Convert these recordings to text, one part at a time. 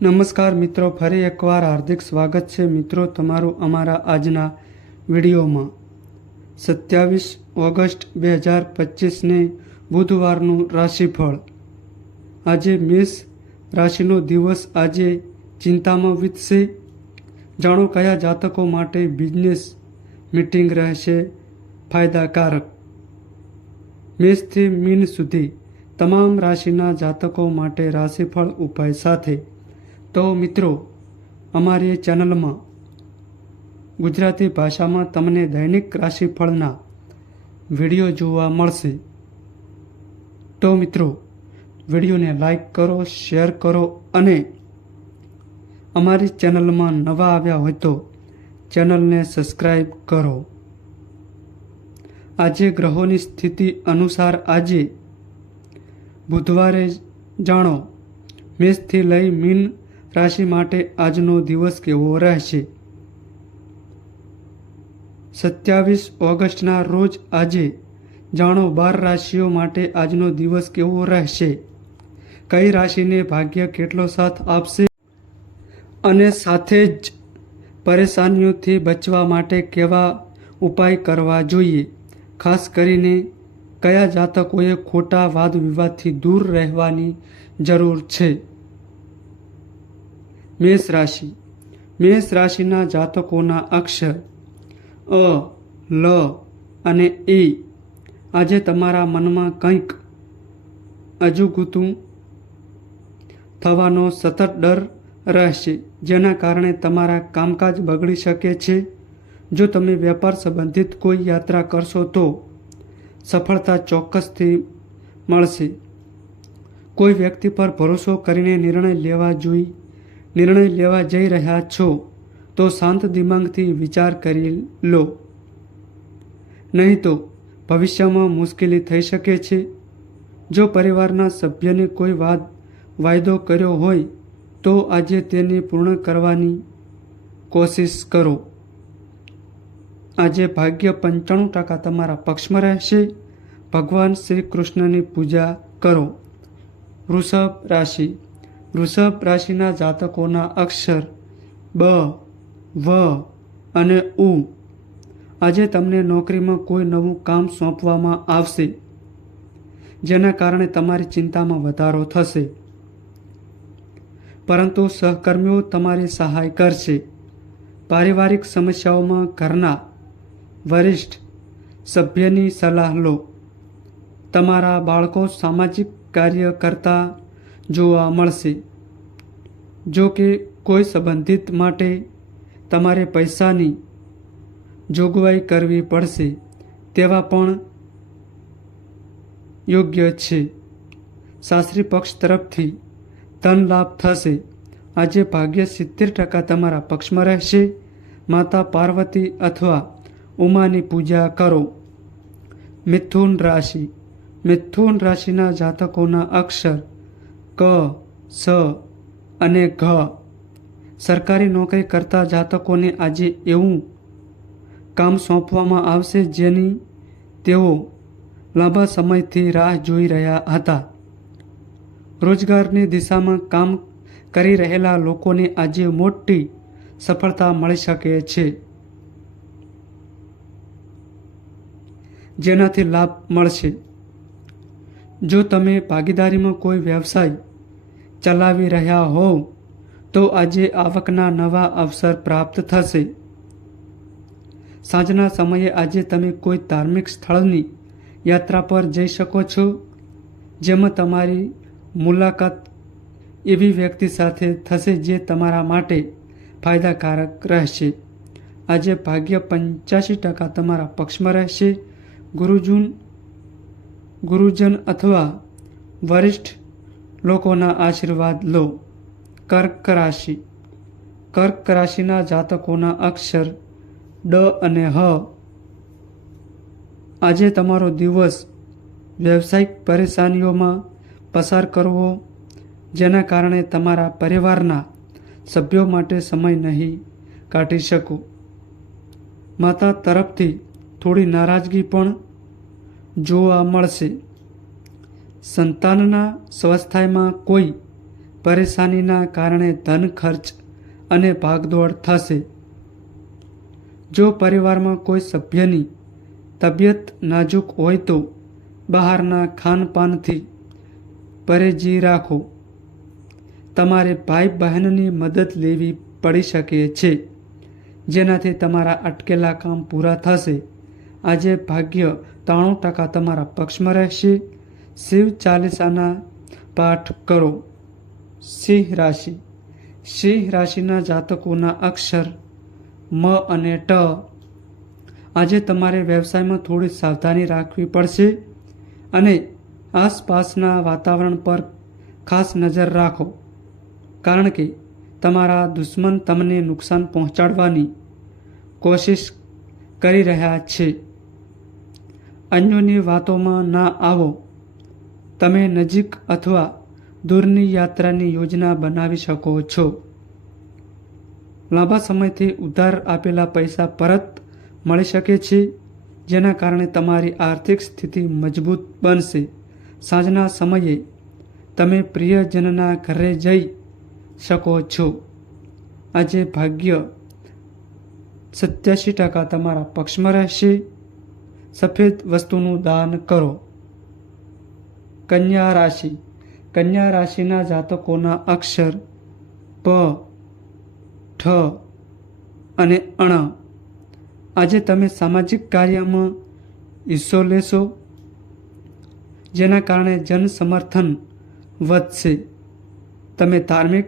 નમસ્કાર મિત્રો, ફરી એકવાર હાર્દિક સ્વાગત છે મિત્રો તમારું અમારા આજના વિડીયોમાં. સત્યાવીસ ઓગસ્ટ બે હજાર પચીસને બુધવારનું રાશિફળ. આજે મેષ રાશિનો દિવસ આજે ચિંતામાં વીતશે. જાણો કયા જાતકો માટે બિઝનેસ મીટિંગ રહેશે ફાયદાકારક? મેષથી મીન સુધી તમામ રાશિના જાતકો માટે રાશિફળ ઉપાય સાથે તો મિત્રો, અમારી ચેનલમાં ગુજરાતી ભાષામાં તમને દૈનિક રાશિફળના વીડિયો જોવા મળશે. તો મિત્રો, વિડીયોને લાઈક કરો, શેર કરો અને અમારી ચેનલમાં નવા આવ્યા હોય તો ચેનલને સબસ્ક્રાઈબ કરો. આજે ગ્રહોની સ્થિતિ અનુસાર આજે બુધવારે જાણો, મેષથી લઈ મીન રાશિ માટે આજનો દિવસ કેવો રહેશે? સત્યાવીસ ઓગસ્ટના રોજ આજે જાણો બાર રાશિઓ માટે આજનો દિવસ કેવો રહેશે? કઈ રાશિને ભાગ્ય કેટલો સાથ આપશે? અને સાથે જ પરેશાનીઓથી બચવા માટે કેવા ઉપાય કરવા જોઈએ? ખાસ કરીને કયા જાતકોએ ખોટા વાદ વિવાદથી દૂર રહેવાની જરૂર છે? મેષ રાશિ. મેષ રાશિના જાતકોના અક્ષર અ, લ અને એ આજે તમારા મનમાં કંઈક અજુગુતું થવાનો સતત ડર રહેશે, જેના કારણે તમારા કામકાજ બગડી શકે છે. જો તમે વેપાર સંબંધિત કોઈ યાત્રા કરશો તો સફળતા ચોક્કસથી મળશે. કોઈ વ્યક્તિ પર ભરોસો કરીને નિર્ણય લેવા જોઈ નિર્ણય લેવા જઈ રહ્યા છો, તો શાંત દિમાગથી વિચાર કરી લો. નહીં તો ભવિષ્યમાં મુશ્કેલી થઈ શકે છે. જો પરિવારના સભ્યને કોઈ વાત, વાયદો કર્યો હોય, તો આજે તેને પૂર્ણ કરવાની કોશિશ કરો. આજે ભાગ્ય પંચાણું ટકા તમારા પક્ષમાં રહેશે. ભગવાન શ્રી કૃષ્ણની પૂજા કરો. વૃષભ રાશિ. વૃષભ રાશિના જાતકોના અક્ષર બ, વ અને ઉ. આજે તમને નોકરીમાં કોઈ નવું કામ સોંપવામાં આવશે, જેના કારણે તમારી ચિંતામાં વધારો થશે. પરંતુ સહકર્મીઓ તમારી સહાય કરશે. પારિવારિક સમસ્યાઓમાં ઘરના વરિષ્ઠ સભ્યની સલાહ લો. તમારા બાળકો સામાજિક કાર્ય કરતા જોવા મળશે. જો કે કોઈ સંબંધિત માટે તમારે પૈસાની જોગવાઈ કરવી પડશે, તેવા પણ યોગ્ય છે. સાસરી પક્ષ તરફથી ધન લાભ થશે. આજે ભાગ્ય સિત્તેર ટકા તમારા પક્ષમાં રહેશે. માતા પાર્વતી અથવા ઉમાની પૂજા કરો. મિથુન રાશિ. મિથુન રાશિના જાતકોના અક્ષર ક, સ અને ઘ. સરકારી નોકરી કરતા જાતકોને આજે એવું કામ સોંપવામાં આવશે જેની તેઓ લાંબા સમયથી રાહ જોઈ રહ્યા હતા. રોજગારની દિશામાં કામ કરી રહેલા લોકોને આજે મોટી સફળતા મળી શકે છે. જેનાથી લાભ મળશે. જો તમે ભાગીદારીમાં કોઈ વ્યવસાય ચલાવી રહ્યા હોવ, તો આજે આવકના નવા અવસર પ્રાપ્ત થશે. સાંજના સમયે આજે તમે કોઈ ધાર્મિક સ્થળની યાત્રા પર જઈ શકો છો, જેમાં તમારી મુલાકાત એવી વ્યક્તિ સાથે થશે જે તમારા માટે ફાયદાકારક રહેશે. આજે ભાગ્ય પંચ્યાસી ટકા તમારા પક્ષમાં રહેશે. ગુરુજન ગુરુજન અથવા વરિષ્ઠ લોકોના આશીર્વાદ લો. કર્ક રાશિ. કર્ક રાશિના જાતકોના અક્ષર ડ અને હ. આજે તમારો દિવસ વ્યવસાયિક પરેશાનીઓમાં પસાર કરવો, જેના કારણે તમારા પરિવારના સભ્યો માટે સમય નહીં કાઢી શકો. માતા તરફથી થોડી નારાજગી પણ જોવા મળશે. સંતાનના સ્વાસ્થ્યમાં કોઈ પરેશાનીના કારણે ધન ખર્ચ અને ભાગદોડ થશે. જો પરિવારમાં કોઈ સભ્યની તબિયત નાજુક હોય તો બહારના ખાનપાનથી પરેજી રાખો. તમારે ભાઈ બહેનની મદદ લેવી પડી શકે છે. જેનાથી તમારા અટકેલા કામ પૂરા થશે. આજે ભાગ્ય ત્રાણું ટકા તમારા પક્ષમાં રહેશે. શિવ ચાલીસાના પાઠ કરો. સિંહ રાશિ. સિંહ રાશિના જાતકોના અક્ષર મ અને ટ. આજે તમારે વ્યવસાયમાં થોડી સાવધાની રાખવી પડશે અને આસપાસના વાતાવરણ પર ખાસ નજર રાખો. કારણ કે તમારા દુશ્મન તમને નુકસાન પહોંચાડવાની કોશિશ કરી રહ્યા છે. અન્યોની વાતોમાં ના આવો. તમે નજીક અથવા દૂરની યાત્રાની યોજના બનાવી શકો છો. લાંબા સમયથી ઉધાર આપેલા પૈસા પરત મળી શકે છે, જેના કારણે તમારી આર્થિક સ્થિતિ મજબૂત બનશે. સાંજના સમયે તમે પ્રિયજનના ઘરે જઈ શકો છો. આજે ભાગ્ય સત્યાસી ટકા તમારા પક્ષમાં રહેશે. સફેદ વસ્તુનું દાન કરો. કન્યા રાશિ. કન્યા રાશિના જાતકોના અક્ષર પ, ઠ અને અણ. આજે તમે સામાજિક કાર્યમાં હિસ્સો લેશો, જેના કારણે જન સમર્થન વધશે. તમે ધાર્મિક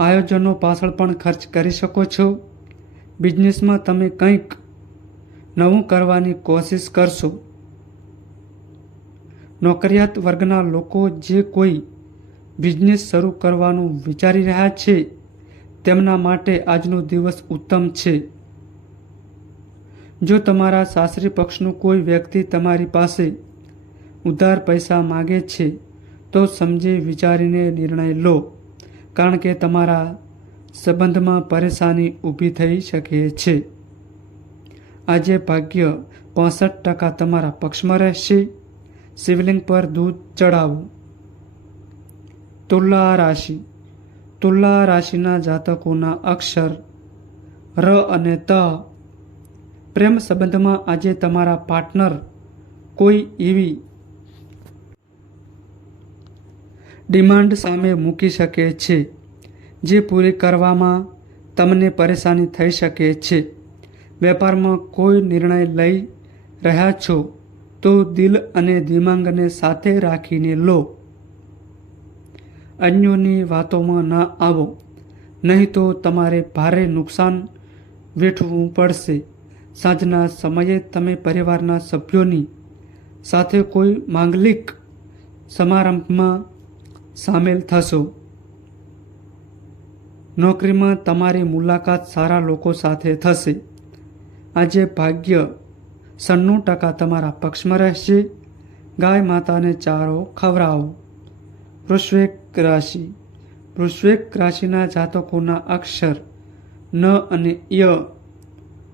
આયોજનો પાછળ પણ ખર્ચ કરી શકો છો. બિઝનેસમાં તમે કંઈક નવું કરવાની કોશિશ કરશો. નોકરિયાત વર્ગના લોકો જે કોઈ બિઝનેસ શરૂ કરવાનું વિચારી રહ્યા છે, તેમના માટે આજનો દિવસ ઉત્તમ છે. જો તમારા સાસરી પક્ષનું કોઈ વ્યક્તિ તમારી પાસે ઉધાર પૈસા માગે છે, તો સમજી, વિચારીને નિર્ણય લો, કારણ કે તમારા સંબંધમાં પરેશાની ઊભી થઈ શકે છે. આજે ભાગ્ય પાસઠ ટકા તમારા પક્ષમાં રહેશે. શિવલિંગ પર દૂધ ચડાવો. તુલા રાશિ. તુલા રાશિના જાતકોના અક્ષર ર અને ત. પ્રેમ સંબંધમાં આજે તમારા પાર્ટનર કોઈ એવી ડિમાન્ડ સામે મૂકી શકે છે, જે પૂરી કરવામાં તમને પરેશાની થઈ શકે છે. વેપારમાં કોઈ નિર્ણય લઈ રહ્યા છો, તો દિલ અને દિમાગને સાથે રાખીને લો. અન્યોની વાતોમાં ન આવો, નહીં તો તમારે ભારે નુકસાન વેઠવું પડશે. સાંજના સમયે તમે પરિવારના સભ્યોની સાથે કોઈ માંગલિક સમારંભમાં સામેલ થશો. નોકરીમાં તમારી મુલાકાત સારા લોકો સાથે થશે. આજે ભાગ્ય સન્નું ટકા તમારા પક્ષમાં રહેશે. ગાય માતાને ચારો ખવડાવો. વૃશ્વેક રાશિ. વૃશ્વેક રાશિના જાતકોના અક્ષર ન અને ય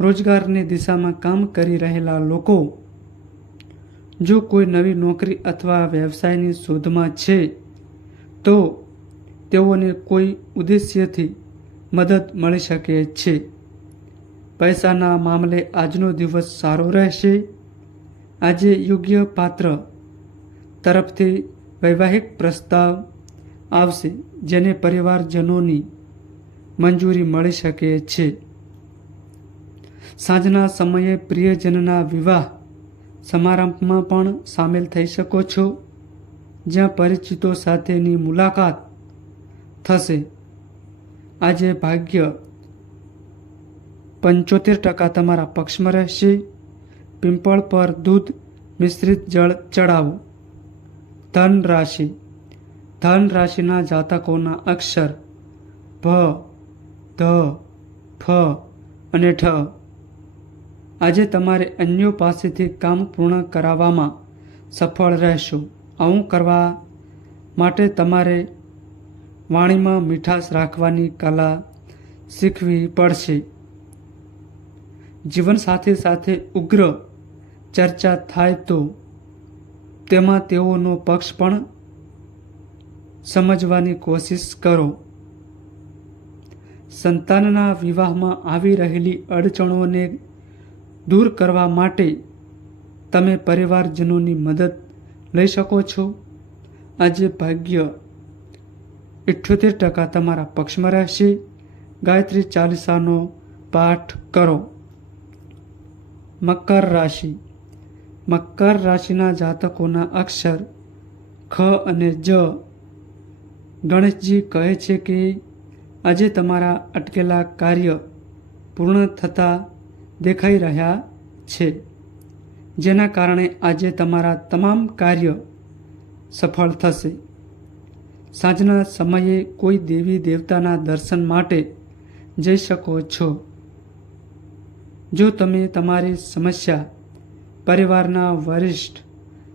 રોજગારની દિશામાં કામ કરી રહેલા લોકો, જો કોઈ નવી નોકરી અથવા વ્યવસાયની શોધમાં છે, તો તેઓને કોઈ ઉદ્દેશ્યથી મદદ મળી શકે છે. પૈસાના મામલે આજનો દિવસ સારો રહેશે. આજે યોગ્ય પાત્ર તરફથી વૈવાહિક પ્રસ્તાવ આવશે, જેને પરિવારજનોની મંજૂરી મળી શકે છે. સાંજના સમયે પ્રિયજનના વિવાહ સમારંભમાં પણ સામેલ થઈ શકો છો, જ્યાં પરિચિતો સાથેની મુલાકાત થશે. આજે ભાગ્ય પંચોતેર ટકા તમારા પક્ષમાં રહેશે. પિંપળ પર દૂધ મિશ્રિત જળ ચડાવો. ધન રાશિ. ધન રાશિના જાતકોના અક્ષર ભ, ધ, ફ અને ઠ. આજે તમારે અન્યો પાસેથી કામ પૂર્ણ કરાવવામાં સફળ રહેશો. આવું કરવા માટે તમારે વાણીમાં મીઠાશ રાખવાની કલા શીખવી પડશે. જીવનસાથી સાથે ઉગ્ર ચર્ચા થાય તો તેમાં તેઓનો પક્ષ પણ સમજવાની કોશિશ કરો. સંતાનના વિવાહમાં આવી રહેલી અડચણોને દૂર કરવા માટે તમે પરિવારજનોની મદદ લઈ શકો છો. આજે ભાગ્ય ઇઠ્યોતેર ટકા તમારા પક્ષમાં રહેશે. ગાયત્રી ચાલીસાનો પાઠ કરો. મકર રાશિ. મકર રાશિના જાતકોના અક્ષર ખ અને જ. ગણેશજી કહે છે કે આજે તમારા અટકેલા કાર્ય પૂર્ણ થતા દેખાઈ રહ્યા છે, જેના કારણે આજે તમારા તમામ કાર્ય સફળ થશે. સાંજના સમયે કોઈ દેવી દેવતાના દર્શન માટે જઈ શકો છો. જો તમે તમારી સમસ્યા પરિવારના વરિષ્ઠ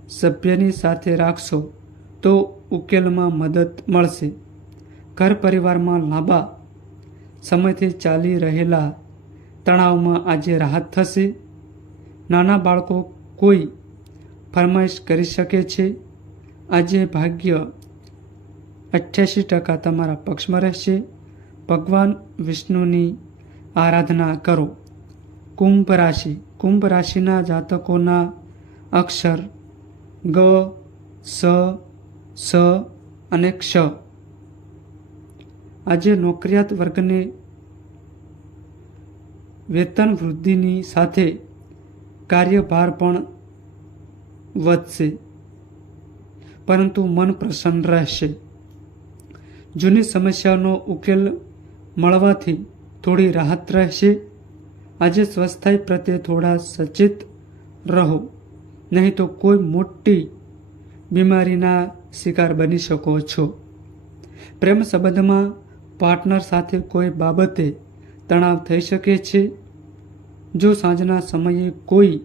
સભ્યની સાથે રાખશો, તો ઉકેલમાં મદદ મળશે. ઘર પરિવારમાં લાંબા સમયથી ચાલી રહેલા તણાવમાં આજે રાહત થશે. નાના બાળકો કોઈ ફરમાઈશ કરી શકે છે? આજે ભાગ્ય અઠ્યાસી ટકા તમારા પક્ષમાં રહેશે. ભગવાન વિષ્ણુની આરાધના કરો. કુંભ રાશિ. કુંભ રાશિના જાતકોના અક્ષર ગ, સ સ અને ક્ષ. આજે નોકરિયાત વર્ગને વેતન વૃદ્ધિની સાથે કાર્યભાર પણ વધશે, પરંતુ મન પ્રસન્ન રહેશે. જૂની સમસ્યાનો ઉકેલ મળવાથી થોડી રાહત રહેશે. આજે સ્વસ્થાય પ્રત્યે થોડા સચેત રહો. નહીં તો કોઈ મોટી બીમારીના શિકાર બની શકો છો. પ્રેમ સંબંધમાં પાર્ટનર સાથે કોઈ બાબતે તણાવ થઈ શકે છે? જો સાંજના સમયે કોઈ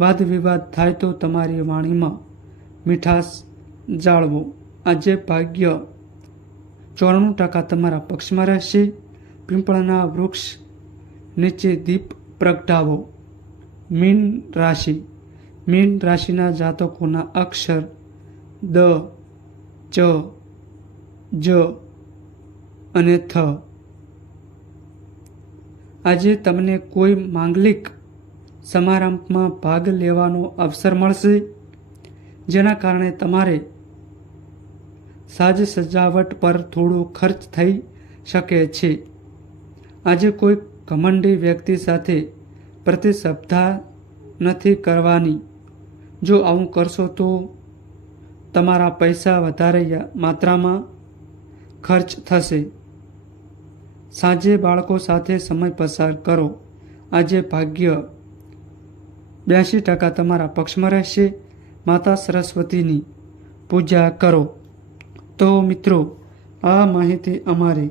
વાદ વિવાદ થાય તો તમારી વાણીમાં મીઠાશ જાળવો. આજે ભાગ્ય ચોરાણું ટકા તમારા પક્ષમાં રહેશે. પીંપળના વૃક્ષ નીચે દીપ પ્રગટાવો. મીન રાશિ. મીન રાશિના જાતકોના અક્ષર દ, ચ, જ અને થ. આજે તમને કોઈ માંગલિક સમારંભમાં ભાગ લેવાનો અવસર મળશે? જેના કારણે તમારે સાજ સજાવટ પર થોડો ખર્ચ થઈ શકે છે. આજે કોઈ ઘમંડી વ્યક્તિ સાથે પ્રતિસ્પર્ધા નથી કરવાની. જો આવું કરશો તો તમારા પૈસા વધારે માત્રામાં ખર્ચ થશે. સાંજે બાળકો સાથે સમય પસાર કરો. આજે ભાગ્ય બ્યાસી ટકા તમારા પક્ષમાં રહેશે. માતા સરસ્વતીની પૂજા કરો. તો મિત્રો, આ માહિતી અમારી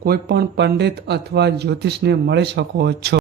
કોઈપણ પંડિત અથવા જ્યોતિષને મળી શકો છો.